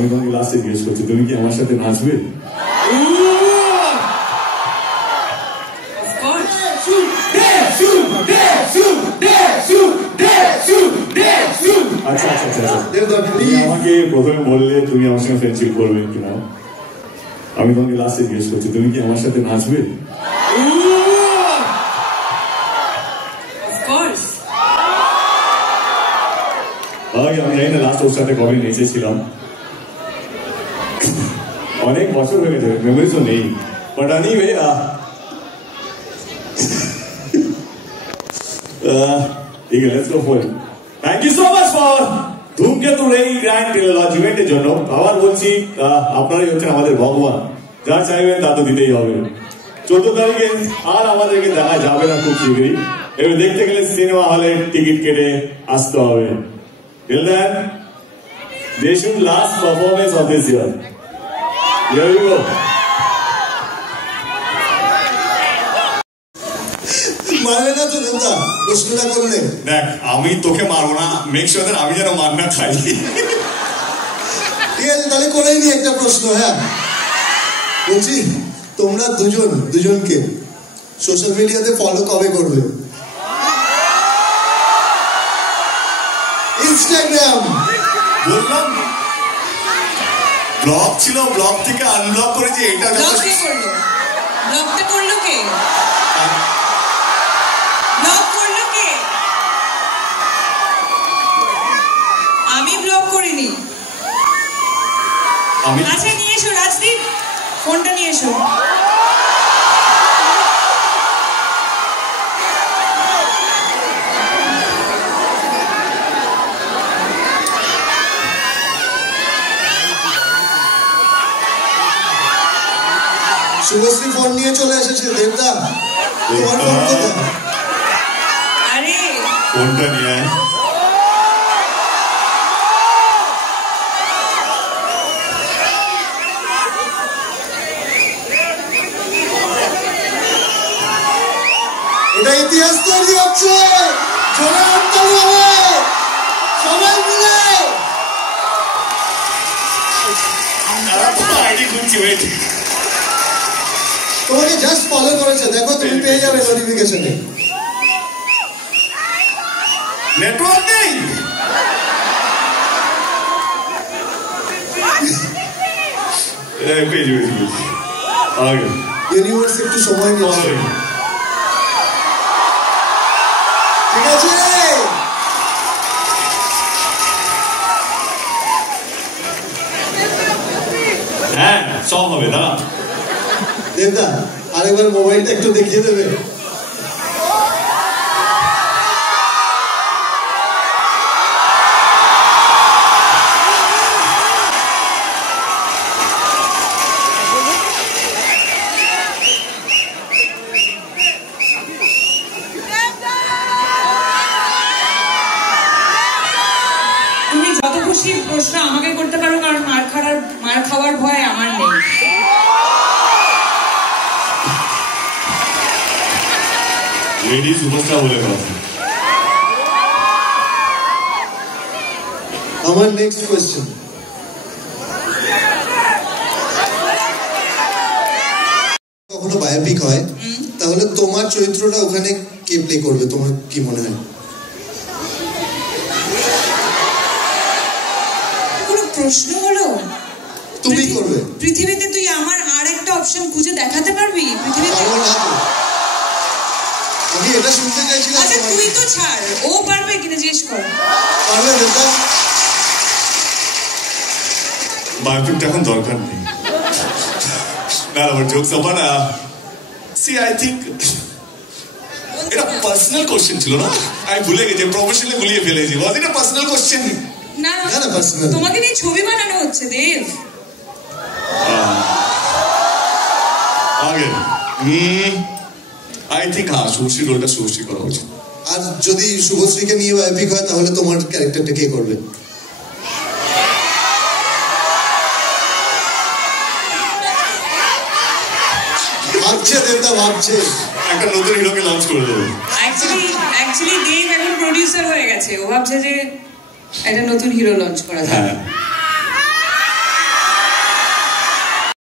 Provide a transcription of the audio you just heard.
আমি তোমাকে লাস্টে জিজ্ঞেস করছি, তুমি কি আমার সাথে নাচবে? আচ্ছা আচ্ছা আচ্ছা, তুমি আমাকে প্রথমে বললে তুমি আমার সঙ্গে ফ্রেন্ডশিপ করবে কিনা, আমি তোমাকে লাস্টে জিজ্ঞেস করছি, তুমি কি আমার সাথে নাচবে? আমি জানি না লাস্ট ওর সাথে কবে নেচেছিলাম, অনেক বছর হয়ে গেছে, মেমোরিজ তো নেই, বাট এনিওয়ে ঠিক আছে, let's go for it. Thank you so much for ধূমকেতুর এই গ্র্যান্ড লঞ্চ ইভেন্টের জন্য। আবার বলছি, আপনারাই হচ্ছেন আমাদের ভগবান, যা চাইবেন তা তো দিতেই হবে। 14 তারিখে আর আমাদেরকে দেখা যাবে না খুব শীঘ্রই, এবার দেখতে গেলে সিনেমা হলে টিকিট কেটে আসতে হবে। Till then, they should last performance of this year. Here we go. মারবে না তো দেবদা, প্রশ্নটা করলে দেখ, আমি তোকে মারবো না, মেক শিওর দ্যাট আমি যেন মার না খাই। ঠিক আছে, তাহলে করেই নি একটা প্রশ্ন। হ্যাঁ বলছি, তোমরা দুজনকে সোশ্যাল মিডিয়াতে ফলো কবে করবে? ইনস্টাগ্রাম বললাম ব্লগ ছিল, ব্লগ থেকে আনব্লক করেছি। এটা ব্লগটা করলো কে? ব্লগ করলো কে? আমি ব্লগ করিনি। আচ্ছা নিয়ে এসো রাজদীপ, ফোনটা নিয়ে এসো। শুভশ্রী ফোন নিয়ে চলে এসেছে। দেবদা, তোমার ফোন কোথায়? আরে ফোনটা নিয়ে আয়। এটা ইতিহাস তৈরি হচ্ছে, জোরে হাততালি হবে সবাই মিলে। আইডি খুঁজছি, ওয়েট। তোমাকে জাস্ট ফলো করেছে, দেখো তুমি পেয়ে যাবে নোটিফিকেশনে। নেটওয়ার্ক নেই। পেজ আগে ইউনিভার্স একটু সময় নিচ্ছে। ঠিক আছে, হ্যাঁ সব হবে। দাঁড়া দেবদা, আরেকবার মোবাইলটা একটু দেখিয়ে দেবে? তুমি যত খুশি প্রশ্ন আমাকে করতে পারো, কারণ মার খাওয়ার ভয় আমার নেই। লেডি সুপারস্টার বলে কথা। আমার নেক্সট কোয়েশ্চেন, কখনো বায়োপিক হয়, তাহলে তোমার চরিত্রটা ওখানে কে প্লে করবে? তোমার কি মনে হয়? কোনো প্রশ্ন হলো? তুমি করবে। পৃথিবীতে তুই আমার আর একটা অপশন খুঁজে দেখাতে পারবি পৃথিবীতে? আমি এটা শুনতে চাইছিলাম। আচ্ছা তুই তো ছাড়, ও পারবে কিনা জিজ্ঞেস কর। পারবে দেবদা? বায়োপিকটা এখন দরকার নেই। না আমার জোকস আবার সি আই থিঙ্ক এটা পার্সোনাল কোশ্চেন ছিল না, আমি ভুলে গেছি, প্রফেশনালি ভুলিয়ে ফেলেছি। ওয়াজ ইট আ পার্সোনাল কোশ্চেন? না না পার্সোনাল। তোমাকে নিয়ে ছবি বানানো হচ্ছে দেব। আগে আই থিঙ্ক হ্যাঁ শুভশ্রী রোলটা শুভশ্রী করা উচিত। আর যদি শুভশ্রীকে নিয়ে বায়োপিক হয়, তাহলে তোমার ক্যারেক্টারটা কে করবে? ভাবছে দেবদা, ভাবছে একটা নতুন হিরোকে লঞ্চ করে দেবে। অ্যাকচুয়ালি দেব এখন প্রডিউসার হয়ে গেছে, ও ভাবছে যে একটা নতুন হিরো লঞ্চ করা যায়। হ্যাঁ